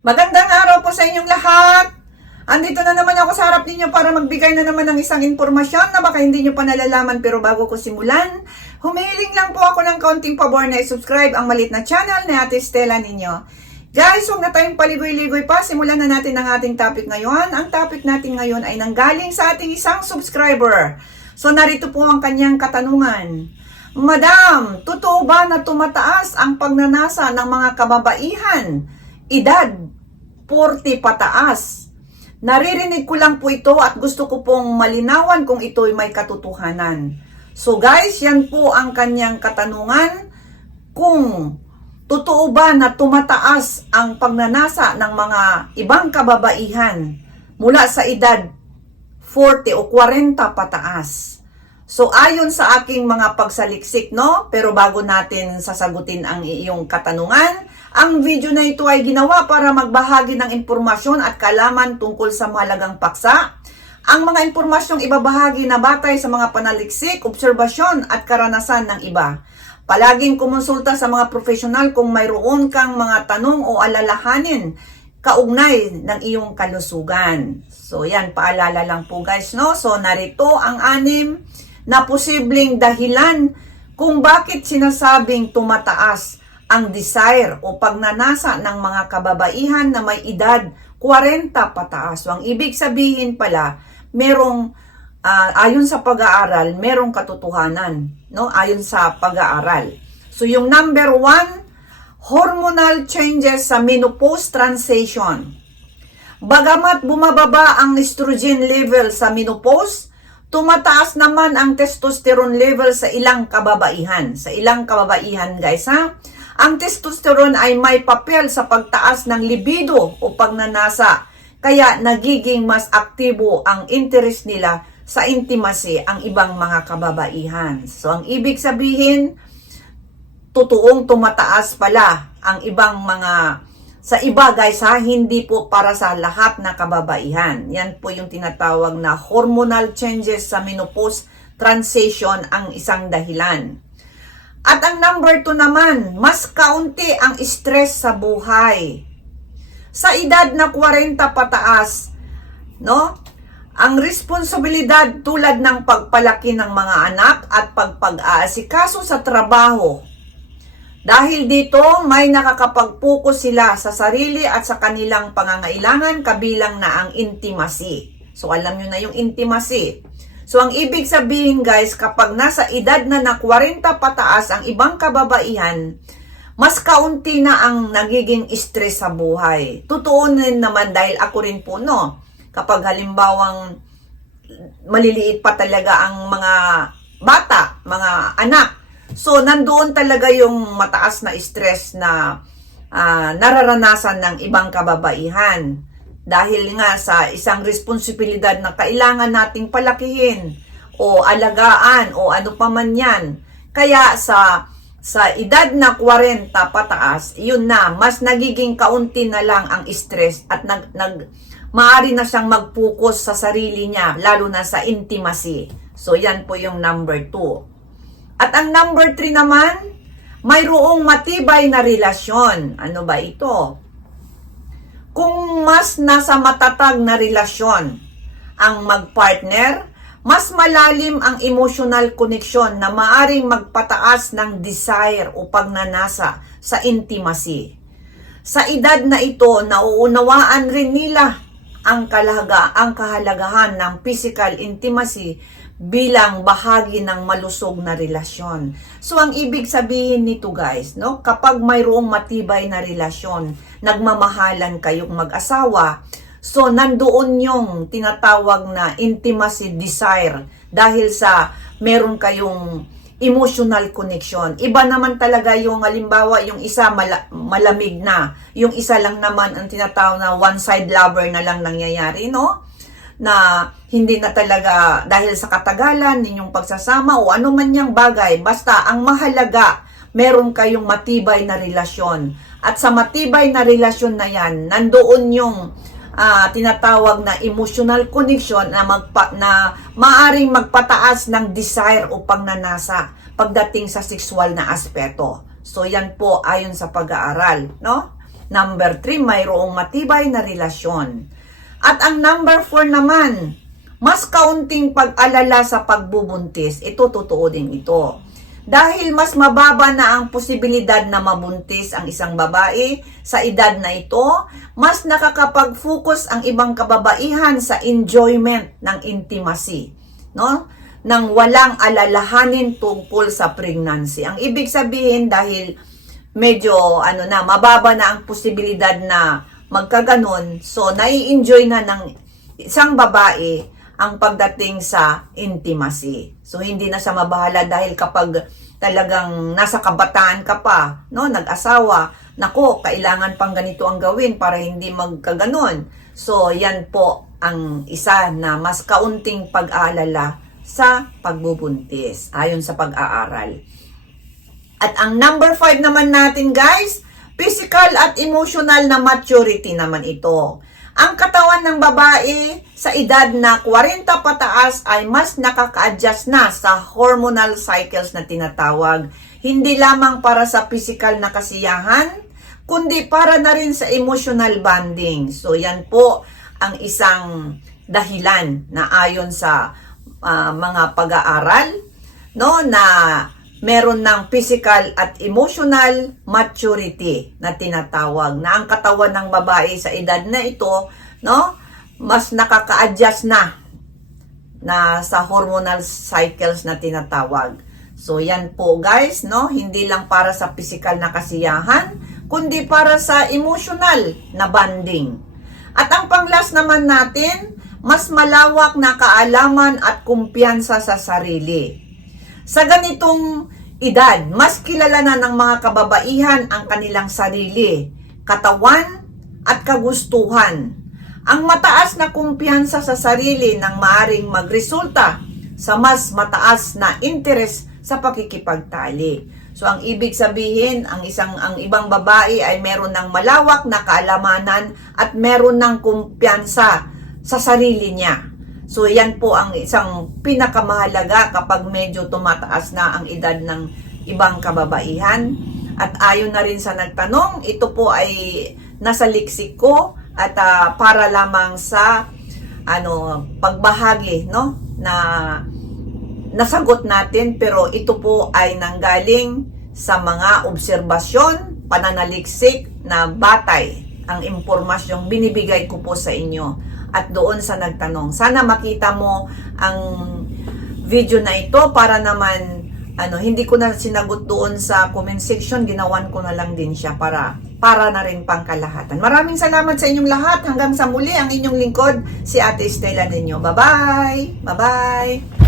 Magandang araw po sa inyong lahat! Andito na naman ako sa harap ninyo para magbigay na naman ng isang impormasyon na baka hindi nyo pa nalalaman pero bago ko simulan, humihiling lang po ako ng kaunting pabor na i-subscribe ang malit na channel ni Ate Stella ninyo. Guys, huwag na tayong paligoy-ligoy pa. Simulan na natin ang ating topic ngayon. Ang topic natin ngayon ay nanggaling sa ating isang subscriber. So narito po ang kanyang katanungan. Madam, totoo ba na tumataas ang pagnanasa ng mga kababaihan? Edad 40 pataas. Naririnig ko lang po ito at gusto ko pong malinawan kung ito'y may katotohanan. So guys, yan po ang kanyang katanungan kung totoo ba na tumataas ang pagnanasa ng mga ibang kababaihan mula sa edad 40 o 40 pataas. So ayon sa aking mga pagsaliksik, no? Pero bago natin sasagutin ang iyong katanungan, ang video na ito ay ginawa para magbahagi ng impormasyon at kalaman tungkol sa mahalagang paksa. Ang mga impormasyong ibabahagi na batay sa mga panaliksik, obserbasyon at karanasan ng iba. Palaging kumonsulta sa mga profesional kung mayroon kang mga tanong o alalahanin kaugnay ng iyong kalusugan. So yan, paalala lang po guys, no? So narito ang anim na posibleng dahilan kung bakit sinasabing tumataas ang desire o pagnanasa ng mga kababaihan na may edad 40 pataas. So, ang ibig sabihin pala, merong ah, ayon sa pag-aaral, merong katotohanan, no? Ayon sa pag-aaral. So yung number one, hormonal changes sa menopause transition. Bagamat bumababa ang estrogen level sa menopause, tumataas naman ang testosterone level sa ilang kababaihan. Sa ilang kababaihan, guys, ha? Ang testosterone ay may papel sa pagtaas ng libido o pagnanasa, kaya nagiging mas aktibo ang interest nila sa intimacy ang ibang mga kababaihan. So, ang ibig sabihin, totoong tumataas pala ang ibang mga sa iba guys ha, hindi po para sa lahat na kababaihan. Yan po yung tinatawag na hormonal changes sa menopause transition ang isang dahilan. At ang number two naman, mas kaunti ang stress sa buhay. Sa edad na 40 pataas, no? Ang responsibilidad tulad ng pagpalaki ng mga anak at pagpag-aasikaso sa trabaho dahil dito, may nakakapag-focus sila sa sarili at sa kanilang pangangailangan kabilang na ang intimacy. So, alam nyo na yung intimacy. So, ang ibig sabihin guys, kapag nasa edad na na 40 pataas ang ibang kababaihan, mas kaunti na ang nagiging stress sa buhay. Totoo naman dahil ako rin po, no? Kapag halimbawang maliliit pa talaga ang mga bata, mga anak, So, nandoon talaga yung mataas na stress na ah, nararanasan ng ibang kababaihan. Dahil nga sa isang responsibilidad na kailangan nating palakihin o alagaan o ano pa man yan. Kaya sa sa edad na 40 pataas, yun na, mas nagiging kaunti na lang ang stress at nag, nag maari na siyang mag-focus sa sarili niya, lalo na sa intimacy. So, yan po yung number 2. At ang number 3 naman, mayroong matibay na relasyon. Ano ba ito? Kung mas nasa matatag na relasyon ang magpartner, mas malalim ang emotional connection na maaring magpataas ng desire o pagnanasa sa intimacy. Sa edad na ito, nauunawaan rin nila ang kalaga, ang kahalagahan ng physical intimacy bilang bahagi ng malusog na relasyon. So ang ibig sabihin nito guys, no, kapag mayroong matibay na relasyon, nagmamahalan kayong mag-asawa, so nandoon yung tinatawag na intimacy desire dahil sa meron kayong emotional connection. Iba naman talaga yung halimbawa yung isa mala- malamig na, yung isa lang naman ang tinatawag na one side lover na lang nangyayari, no? Na hindi na talaga dahil sa katagalan ninyong pagsasama o ano man niyang bagay. Basta ang mahalaga, meron kayong matibay na relasyon. At sa matibay na relasyon na yan, nandoon yung ah, tinatawag na emotional connection na, magpa, na maaring magpataas ng desire o pagnanasa pagdating sa sexual na aspeto. So yan po ayon sa pag-aaral, no? Number 3, mayroong matibay na relasyon. At ang number 4 naman, mas kaunting pag-alala sa pagbubuntis. Ito, totoo din ito. Dahil mas mababa na ang posibilidad na mabuntis ang isang babae sa edad na ito, mas nakakapag-focus ang ibang kababaihan sa enjoyment ng intimacy, no? Nang walang alalahanin tungkol sa pregnancy. Ang ibig sabihin dahil medyo ano na mababa na ang posibilidad na magkaganon, so nai-enjoy na ng isang babae ang pagdating sa intimacy. So hindi na siya mabahala dahil kapag talagang nasa kabataan ka pa, no, nag-asawa, nako, kailangan pang ganito ang gawin para hindi magkaganon. So yan po ang isa na mas kaunting pag-aalala sa pagbubuntis ayon sa pag-aaral. At ang number 5 naman natin guys, physical at emotional na maturity naman ito. Ang katawan ng babae sa edad na 40 pataas ay mas nakaka-adjust na sa hormonal cycles na tinatawag. Hindi lamang para sa physical na kasiyahan, kundi para na rin sa emotional bonding. So yan po ang isang dahilan na ayon sa ah, mga pag-aaral no na meron ng physical at emotional maturity na tinatawag na ang katawan ng babae sa edad na ito no mas nakaka-adjust na na sa hormonal cycles na tinatawag. So yan po guys, no? Hindi lang para sa physical na kasiyahan, kundi para sa emotional na bonding. At ang panglas naman natin, mas malawak na kaalaman at kumpiyansa sa sarili. Sa ganitong edad, mas kilala na ng mga kababaihan ang kanilang sarili, katawan at kagustuhan. Ang mataas na kumpiyansa sa sarili nang maaring magresulta sa mas mataas na interes sa pakikipagtali. So ang ibig sabihin, ang isang ang ibang babae ay meron ng malawak na kaalamanan at meron ng kumpiyansa sa sarili niya. So yan po ang isang pinakamahalaga kapag medyo tumataas na ang edad ng ibang kababaihan. At ayon na rin sa nagtanong, ito po ay nasa liksiko at ah, para lamang sa ano pagbahagi no na nasagot natin pero ito po ay nanggaling sa mga obserbasyon, pananaliksik na batay ang impormasyong binibigay ko po sa inyo at doon sa nagtanong. Sana makita mo ang video na ito para naman ano, hindi ko na sinagot doon sa comment section, ginawan ko na lang din siya para para na rin pangkalahatan. Maraming salamat sa inyong lahat. Hanggang sa muli, ang inyong lingkod, si Ate Estela ninyo. Bye-bye! Bye-bye!